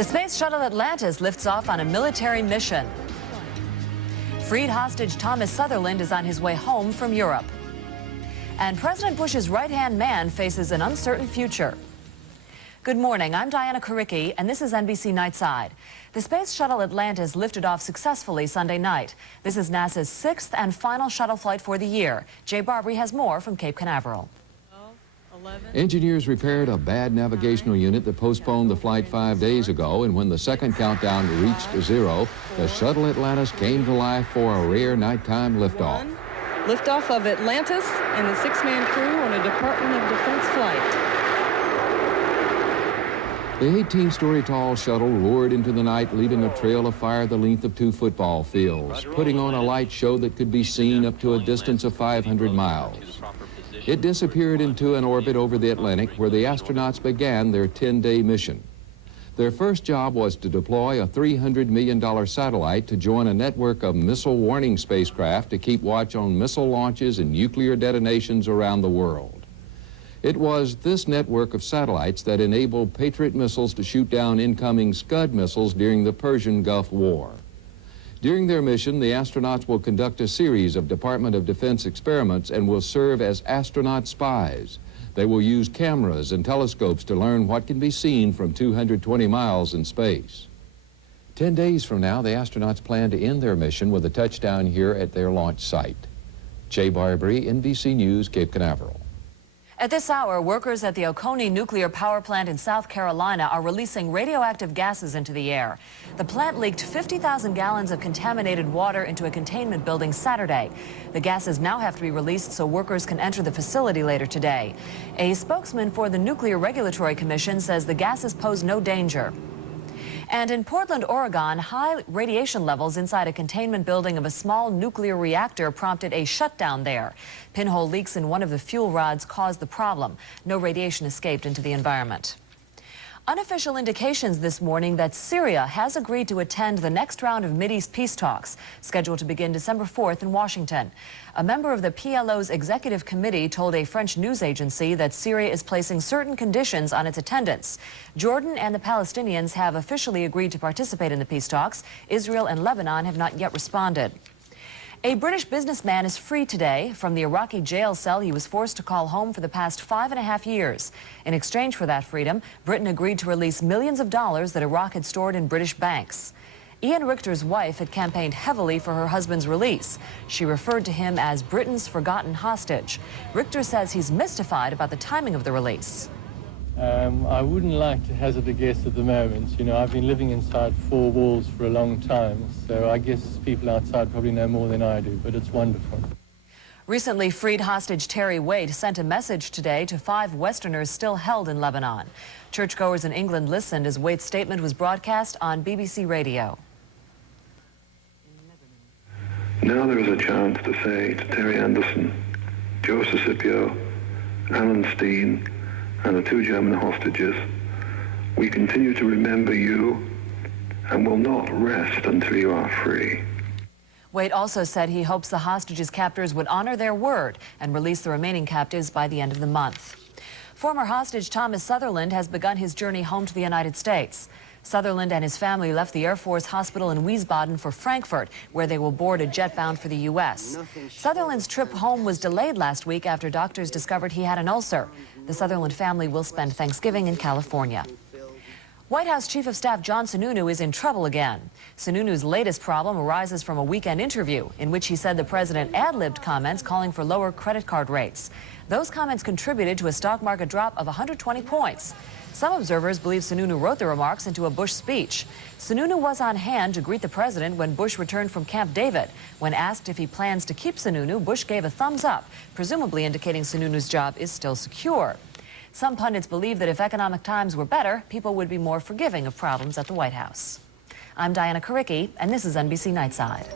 The space shuttle Atlantis lifts off on a military mission. Freed hostage Thomas Sutherland is on his way home from Europe. And President Bush's right-hand man faces an uncertain future. Good morning, I'm Diana Koricke, and this is NBC Nightside. The space shuttle Atlantis lifted off successfully Sunday night. This is NASA's 6th and final shuttle flight for the year. Jay Barbary has more from Cape Canaveral. Engineers repaired a bad navigational unit that postponed the flight 5 days ago, and when the second countdown reached zero, the Shuttle Atlantis came to life for a rare nighttime liftoff. Liftoff of Atlantis and the 6-man crew on a Department of Defense flight. The 18-story tall shuttle roared into the night, leaving a trail of fire the length of 2 football fields, putting on a light show that could be seen up to a distance of 500 miles. It disappeared into an orbit over the Atlantic, where the astronauts began their 10-day mission. Their first job was to deploy a $300 million satellite to join a network of missile warning spacecraft to keep watch on missile launches and nuclear detonations around the world. It was this network of satellites that enabled Patriot missiles to shoot down incoming Scud missiles during the Persian Gulf War. During their mission, the astronauts will conduct a series of Department of Defense experiments and will serve as astronaut spies. They will use cameras and telescopes to learn what can be seen from 220 miles in space. 10 days from now, the astronauts plan to end their mission with a touchdown here at their launch site. Jay Barbary, NBC News, Cape Canaveral. At this hour, workers at the Oconee nuclear power plant in South Carolina are releasing radioactive gases into the air. The plant leaked 50,000 gallons of contaminated water into a containment building Saturday. The gases now have to be released so workers can enter the facility later today. A spokesman for the Nuclear Regulatory Commission says the gases pose no danger. And in Portland, Oregon, high radiation levels inside a containment building of a small nuclear reactor prompted a shutdown there. Pinhole leaks in one of the fuel rods caused the problem. No radiation escaped into the environment. Unofficial indications this morning that Syria has agreed to attend the next round of Mideast peace talks, scheduled to begin December 4th in Washington. A member of the PLO's executive committee told a French news agency that Syria is placing certain conditions on its attendance. Jordan and the Palestinians have officially agreed to participate in the peace talks. Israel and Lebanon have not yet responded. A British businessman is free today from the Iraqi jail cell he was forced to call home for the past 5.5 years. In exchange for that freedom, Britain agreed to release millions of dollars that Iraq had stored in British banks. Ian Richter's wife had campaigned heavily for her husband's release. She referred to him as Britain's forgotten hostage. Richter says he's mystified about the timing of the release. I wouldn't like to hazard a guess at the moment. You know, I've been living inside 4 walls for a long time, so I guess people outside probably know more than I do, but it's wonderful. Recently freed hostage Terry Waite sent a message today to 5 Westerners still held in Lebanon. Churchgoers in England listened as Waite's statement was broadcast on BBC Radio. Now there is a chance to say to Terry Anderson, Joe Scipio, Alan Steen, and the 2 German hostages, we continue to remember you and will not rest until you are free. Waite also said he hopes the hostages' captors would honor their word and release the remaining captives by the end of the month. Former hostage Thomas Sutherland has begun his journey home to the United States. Sutherland and his family left the Air Force Hospital in Wiesbaden for Frankfurt, where they will board a jet bound for the U.S. Sutherland's trip home was delayed last week after doctors discovered he had an ulcer. The Sutherland family will spend Thanksgiving in California. White House Chief of Staff John Sununu is in trouble again. Sununu's latest problem arises from a weekend interview in which he said the president ad-libbed comments calling for lower credit card rates. Those comments contributed to a stock market drop of 120 points. Some observers believe Sununu wrote the remarks into a Bush speech. Sununu was on hand to greet the president when Bush returned from Camp David. When asked if he plans to keep Sununu, Bush gave a thumbs up, presumably indicating Sununu's job is still secure. Some pundits believe that if economic times were better, people would be more forgiving of problems at the White House. I'm Diana Koricke, and this is NBC Nightside.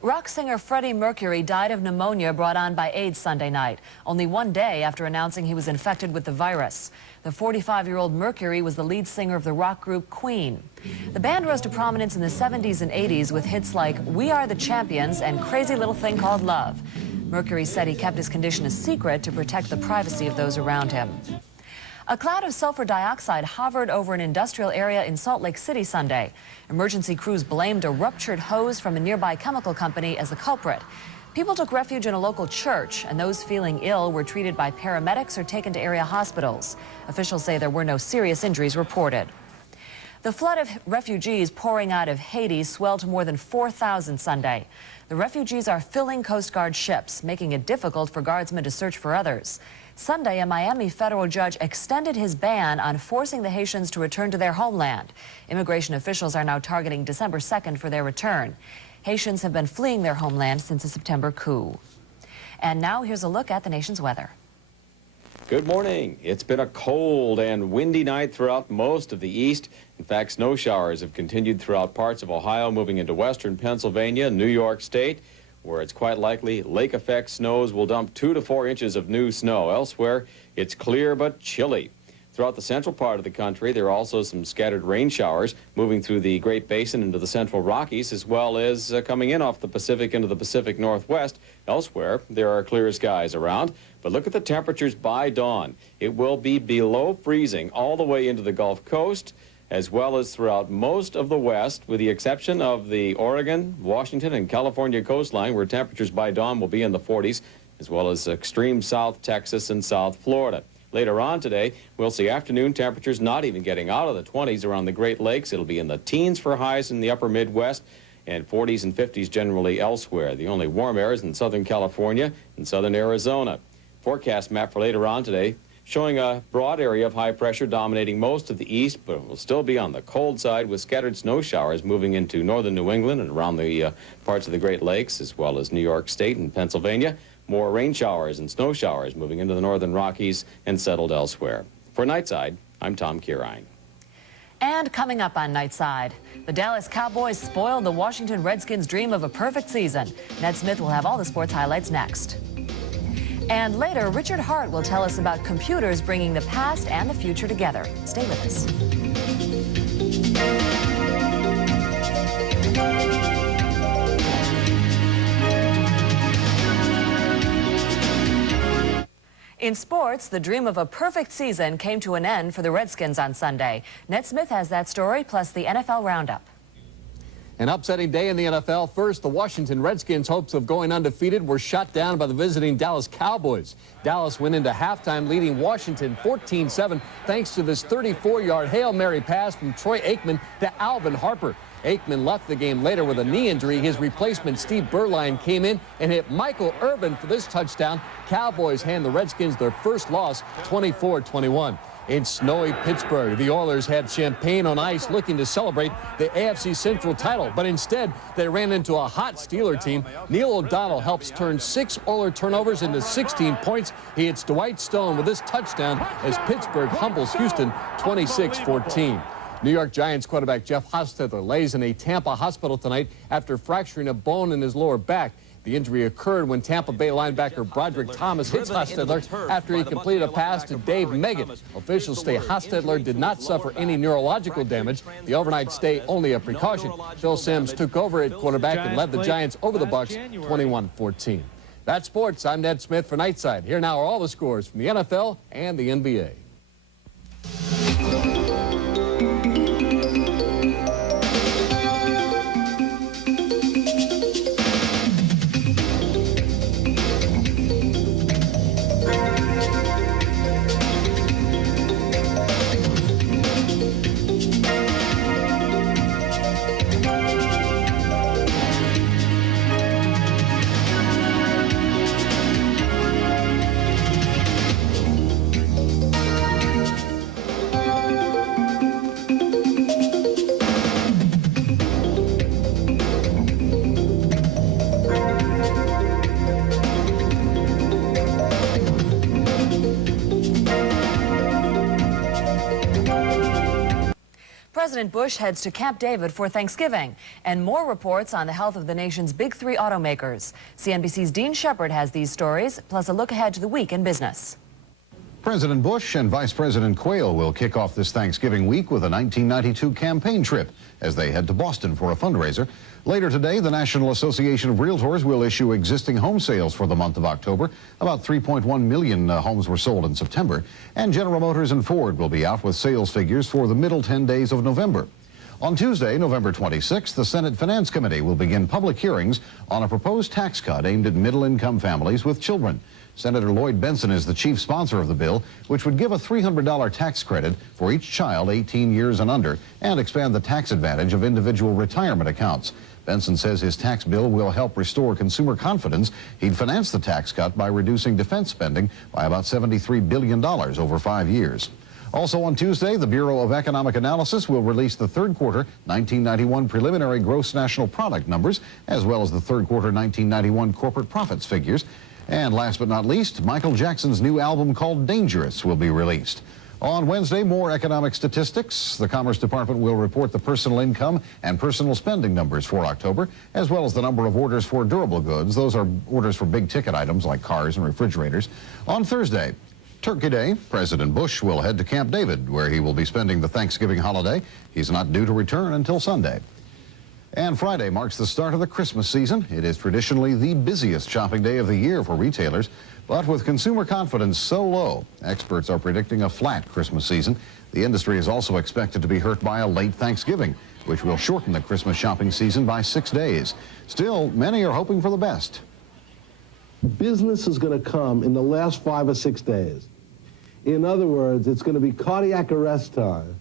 Rock Rock singer Freddie Mercury died of pneumonia brought on by AIDS Sunday night, only one day after announcing he was infected with the virus. The 45-year-old Mercury was the lead singer of the rock group Queen. The band rose to prominence in the 70s and 80s with hits like We Are the Champions and Crazy Little Thing Called Love. Mercury said he kept his condition a secret to protect the privacy of those around him. A cloud of sulfur dioxide hovered over an industrial area in Salt Lake City Sunday. Emergency crews blamed a ruptured hose from a nearby chemical company as the culprit. People took refuge in a local church, and those feeling ill were treated by paramedics or taken to area hospitals. Officials say there were no serious injuries reported. The flood of refugees pouring out of Haiti swelled to more than 4,000 Sunday. The refugees are filling Coast Guard ships, making it difficult for guardsmen to search for others. Sunday, a Miami federal judge extended his ban on forcing the Haitians to return to their homeland. Immigration officials are now targeting December 2nd for their return. Haitians have been fleeing their homeland since the September coup. And now here's a look at the nation's weather. Good morning. It's been a cold and windy night throughout most of the east. In fact, snow showers have continued throughout parts of Ohio, moving into western Pennsylvania, New York State, where it's quite likely lake effect snows will dump 2 to 4 inches of new snow. Elsewhere, it's clear but chilly. Throughout the central part of the country, there are also some scattered rain showers moving through the Great Basin into the central Rockies, as well as coming in off the Pacific into the Pacific Northwest. Elsewhere, there are clear skies around. But look at the temperatures by dawn. It will be below freezing all the way into the Gulf Coast, as well as throughout most of the west, with the exception of the Oregon, Washington, and California coastline, where temperatures by dawn will be in the 40s, as well as extreme South Texas and South Florida. Later on today, we'll see afternoon temperatures not even getting out of the 20s around the Great Lakes. It'll be in the teens for highs in the upper Midwest, and 40s and 50s generally elsewhere. The only warm areas in Southern California and southern Arizona. Forecast map for later on today showing a broad area of high pressure dominating most of the east, but it will still be on the cold side with scattered snow showers moving into northern New England and around the parts of the Great Lakes, as well as New York State and Pennsylvania. More rain showers and snow showers moving into the northern Rockies and settled elsewhere. For Nightside, I'm Tom Kirine. And coming up on Nightside, the Dallas Cowboys spoiled the Washington Redskins' dream of a perfect season. Ned Smith will have all the sports highlights next. And later, Richard Hart will tell us about computers bringing the past and the future together. Stay with us. In sports, the dream of a perfect season came to an end for the Redskins on Sunday. Ned Smith has that story, plus the NFL Roundup. An upsetting day in the NFL. First, the Washington Redskins' hopes of going undefeated were shot down by the visiting Dallas Cowboys. Dallas went into halftime leading Washington 14-7 thanks to this 34-yard Hail Mary pass from Troy Aikman to Alvin Harper. Aikman left the game later with a knee injury. His replacement, Steve Berline, came in and hit Michael Irvin for this touchdown. Cowboys hand the Redskins their first loss, 24-21. In snowy Pittsburgh, the Oilers had champagne on ice looking to celebrate the AFC Central title, but instead they ran into a hot Steeler team. Neil O'Donnell helps turn 6 Oiler turnovers into 16 points. He hits Dwight Stone with his touchdown as Pittsburgh humbles Houston 26-14. New York Giants quarterback Jeff Hostetler lays in a Tampa hospital tonight after fracturing a bone in his lower back. The injury occurred when Tampa Bay linebacker Broderick Thomas hits Hostetler after he completed a pass to Dave Meggett. Officials say Hostetler did not suffer any neurological damage. The overnight stay only a precaution. Phil Simms took over at quarterback and led the Giants over the Bucs 21-14. That's sports. I'm Ned Smith for Nightside. Here now are all the scores from the NFL and the NBA. President Bush heads to Camp David for Thanksgiving. And more reports on the health of the nation's big three automakers. CNBC's Dean Shepard has these stories, plus a look ahead to the week in business. President Bush and Vice President Quayle will kick off this Thanksgiving week with a 1992 campaign trip as they head to Boston for a fundraiser. Later today, the National Association of Realtors will issue existing home sales for the month of October. About 3.1 million homes were sold in September. And General Motors and Ford will be out with sales figures for the middle 10 days of November. On Tuesday, November 26th, the Senate Finance Committee will begin public hearings on a proposed tax cut aimed at middle-income families with children. Senator Lloyd Benson is the chief sponsor of the bill, which would give a $300 tax credit for each child 18 years and under and expand the tax advantage of individual retirement accounts. Benson says his tax bill will help restore consumer confidence. He'd finance the tax cut by reducing defense spending by about $73 billion over 5 years. Also on Tuesday, the Bureau of Economic Analysis will release the third quarter 1991 preliminary gross national product numbers, as well as the third quarter 1991 corporate profits figures. And last but not least, Michael Jackson's new album called Dangerous will be released. On Wednesday, more economic statistics. The Commerce Department will report the personal income and personal spending numbers for October, as well as the number of orders for durable goods. Those are orders for big-ticket items like cars and refrigerators. On Thursday, Turkey Day, President Bush will head to Camp David, where he will be spending the Thanksgiving holiday. He's not due to return until Sunday. And Friday marks the start of the Christmas season. It is traditionally the busiest shopping day of the year for retailers. But with consumer confidence so low, experts are predicting a flat Christmas season. The industry is also expected to be hurt by a late Thanksgiving, which will shorten the Christmas shopping season by 6 days. Still, many are hoping for the best. Business is going to come in the last 5 or 6 days. In other words, it's going to be cardiac arrest time.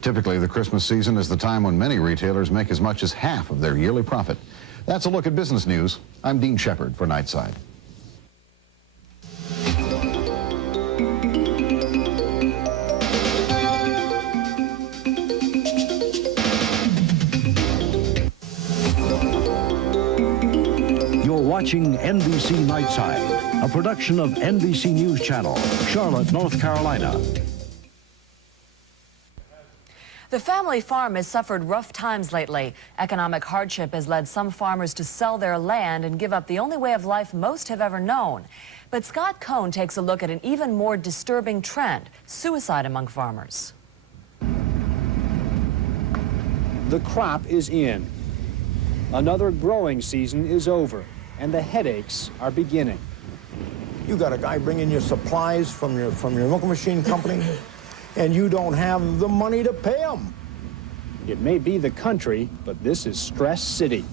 Typically, the Christmas season is the time when many retailers make as much as half of their yearly profit. That's a look at business news. I'm Dean Shepard for Nightside. You're watching NBC Nightside, a production of NBC News Channel, Charlotte, North Carolina. The family farm has suffered rough times lately. Economic hardship has led some farmers to sell their land and give up the only way of life most have ever known. But Scott Cohn takes a look at an even more disturbing trend: suicide among farmers. The crop is in. Another growing season is over, and the headaches are beginning. You got a guy bringing you supplies from your milk machine company, and you don't have the money to pay them. It may be the country, but this is Stress City.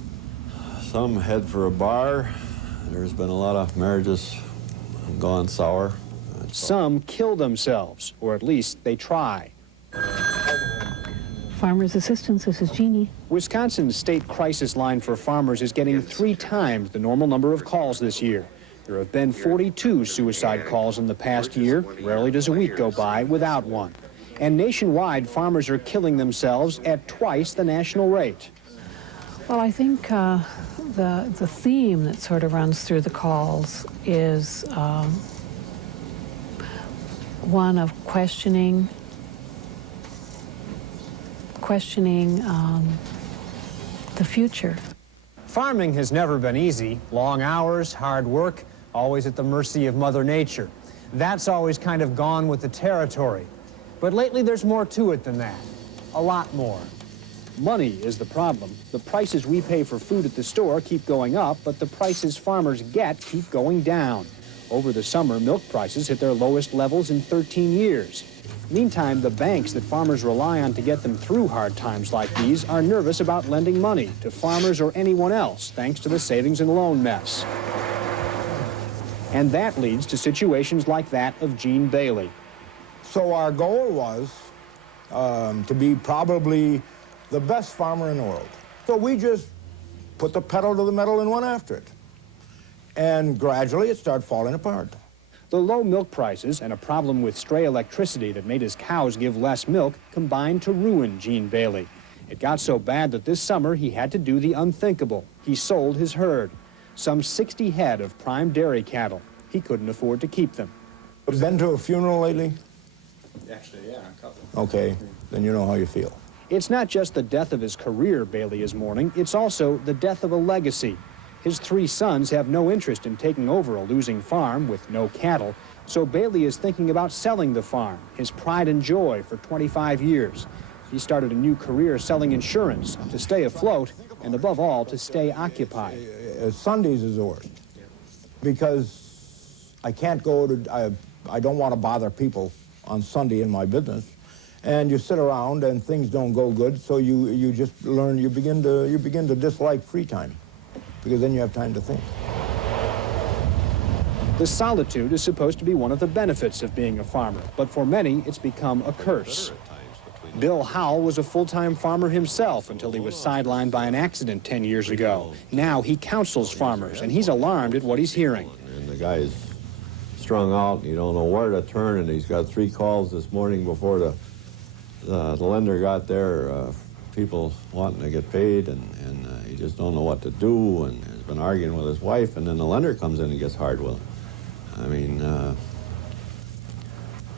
Some head for a bar. There's been a lot of marriages gone sour. Some kill themselves, or at least they try. Farmers Assistance, this is Jeannie. Wisconsin's state crisis line for farmers is getting 3 times the normal number of calls this year. There have been 42 suicide calls in the past year. Rarely does a week go by without one. And nationwide, farmers are killing themselves at twice the national rate. Well, I think the theme that sort of runs through the calls is one of questioning the future. Farming has never been easy. Long hours, hard work, always at the mercy of Mother Nature. That's always kind of gone with the territory. But lately there's more to it than that. A lot more. Money is the problem. The prices we pay for food at the store keep going up, but the prices farmers get keep going down. Over the summer, milk prices hit their lowest levels in 13 years. Meantime, the banks that farmers rely on to get them through hard times like these are nervous about lending money to farmers or anyone else, thanks to the savings and loan mess. And that leads to situations like that of Gene Bailey. So our goal was to be probably the best farmer in the world. So we just put the pedal to the metal and went after it. And gradually it started falling apart. The low milk prices and a problem with stray electricity that made his cows give less milk combined to ruin Gene Bailey. It got so bad that this summer he had to do the unthinkable. He sold his herd. Some 60 head of prime dairy cattle. He couldn't afford to keep them. Been to a funeral lately? Actually, yeah, a couple. Okay, then you know how you feel. It's not just the death of his career Bailey is mourning, it's also the death of a legacy. His 3 sons have no interest in taking over a losing farm with no cattle, so Bailey is thinking about selling the farm, his pride and joy for 25 years. He started a new career selling insurance to stay afloat and, above all, to stay occupied. Sundays is the worst because I can't go to, I don't want to bother people on Sunday in my business. And you sit around and things don't go good, so you just learn, you begin to dislike free time because then you have time to think. The solitude is supposed to be one of the benefits of being a farmer, but for many, it's become a curse. Bill Howell was a full-time farmer himself until he was sidelined by an accident 10 years ago. Now he counsels farmers, and he's alarmed at what he's hearing. And the guy's strung out, you don't know where to turn, and he's got 3 calls this morning before the lender got there, people wanting to get paid, and he just don't know what to do, and has been arguing with his wife, and then the lender comes in and gets hard with him. I mean,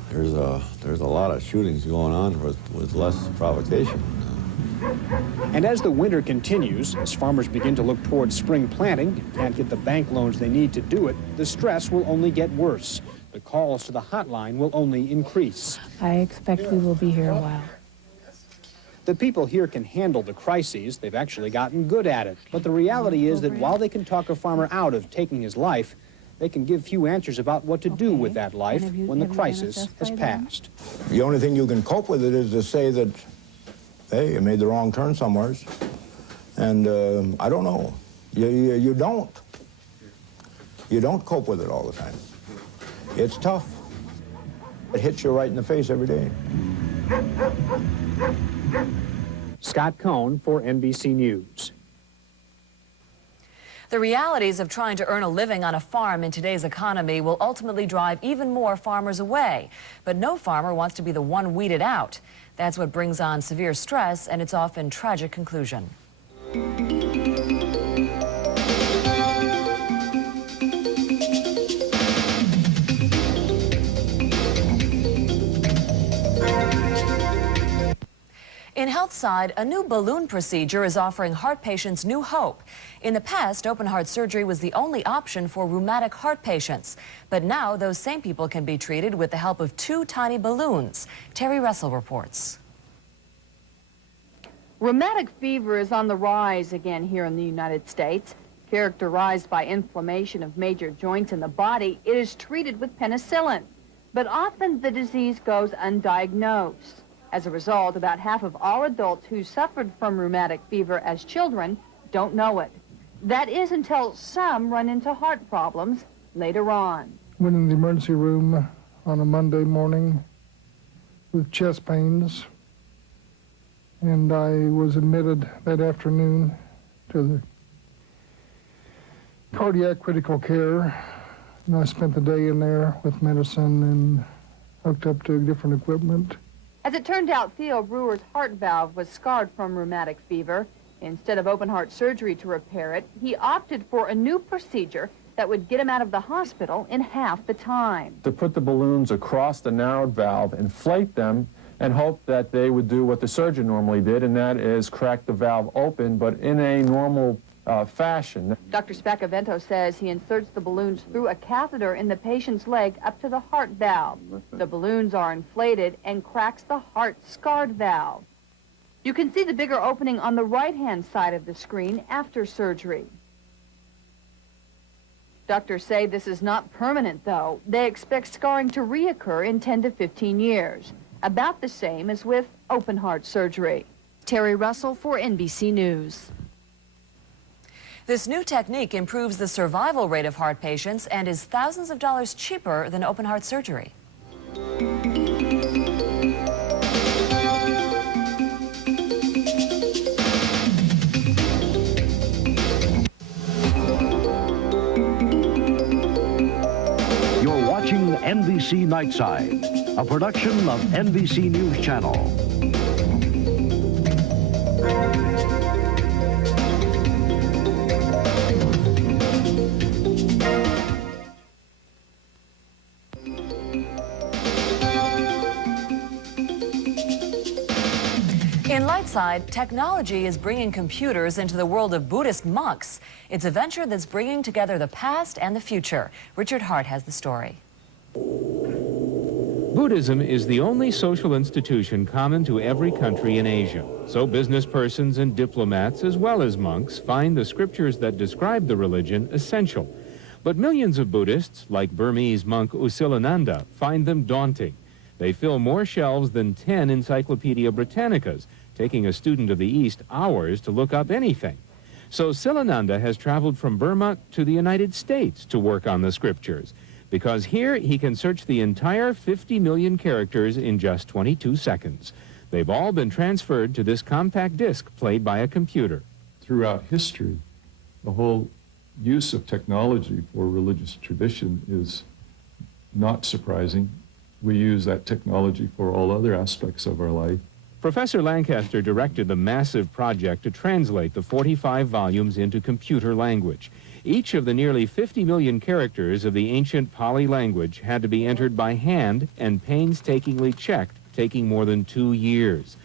there's a lot of shootings going on with less provocation. And as the winter continues, as farmers begin to look towards spring planting and can't get the bank loans they need to do it, the stress will only get worse. The calls to the hotline will only increase. I expect we will be here a while. The people here can handle the crises. They've actually gotten good at it. But the reality is that while they can talk a farmer out of taking his life, they can give few answers about what to do with that life when the crisis has passed. The only thing you can cope with it is to say that, hey, you made the wrong turn somewheres. And I don't know. You don't. You don't cope with it all the time. It's tough. It hits you right in the face every day. Scott Cohn for NBC News. The realities of trying to earn a living on a farm in today's economy will ultimately drive even more farmers away. But no farmer wants to be the one weeded out. That's what brings on severe stress and its often tragic conclusion. In HealthSide, a new balloon procedure is offering heart patients new hope. In the past, open heart surgery was the only option for rheumatic heart patients. But now those same people can be treated with the help of 2 tiny balloons. Terry Russell reports. Rheumatic fever is on the rise again here in the United States. Characterized by inflammation of major joints in the body, it is treated with penicillin. But often the disease goes undiagnosed. As a result, about half of all adults who suffered from rheumatic fever as children don't know it. That is until some run into heart problems later on. Went in the emergency room on a Monday morning with chest pains, and I was admitted that afternoon to the cardiac critical care, and I spent the day in there with medicine and hooked up to different equipment. As it turned out, Theo Brewer's heart valve was scarred from rheumatic fever. Instead of open heart surgery to repair it, he opted for a new procedure that would get him out of the hospital in half the time. To put the balloons across the narrowed valve, inflate them, and hope that they would do what the surgeon normally did, and that is crack the valve open, but in a normal fashion. Dr. Spacavento says he inserts the balloons through a catheter in the patient's leg up to the heart valve. The balloons are inflated and cracks the heart-scarred valve. You can see the bigger opening on the right-hand side of the screen after surgery. Doctors say this is not permanent, though. They expect scarring to reoccur in 10 to 15 years, about the same as with open heart surgery. Terry Russell for NBC News. This new technique improves the survival rate of heart patients and is thousands of dollars cheaper than open heart surgery. You're watching NBC Nightside, a production of NBC News Channel. Lightside, technology is bringing computers into the world of Buddhist monks. It's a venture that's bringing together the past and the future. Richard Hart has the story. Buddhism is the only social institution common to every country in Asia. So business persons and diplomats, as well as monks, find the scriptures that describe the religion essential. But millions of Buddhists, like Burmese monk Usilananda, find them daunting. They fill more shelves than 10 Encyclopedia Britannicas, taking a student of the East hours to look up anything. So Silananda has traveled from Burma to the United States to work on the scriptures, because here he can search the entire 50 million characters in just 22 seconds. They've all been transferred to this compact disc played by a computer. Throughout history, the whole use of technology for religious tradition is not surprising. We use that technology for all other aspects of our life. Professor Lancaster directed the massive project to translate the 45 volumes into computer language. Each of the nearly 50 million characters of the ancient Pali language had to be entered by hand and painstakingly checked, taking more than 2 years.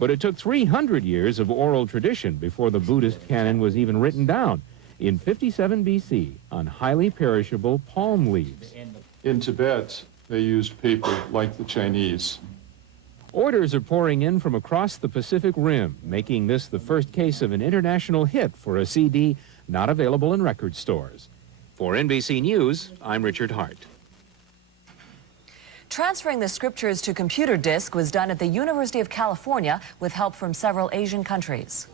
But it took 300 years of oral tradition before the Buddhist canon was even written down in 57 BC on highly perishable palm leaves. In Tibet, they used paper like the Chinese. Orders are pouring in from across the Pacific Rim, making this the first case of an international hit for a CD not available in record stores. For NBC News, I'm Richard Hart. Transferring the scriptures to computer disk was done at the University of California with help from several Asian countries.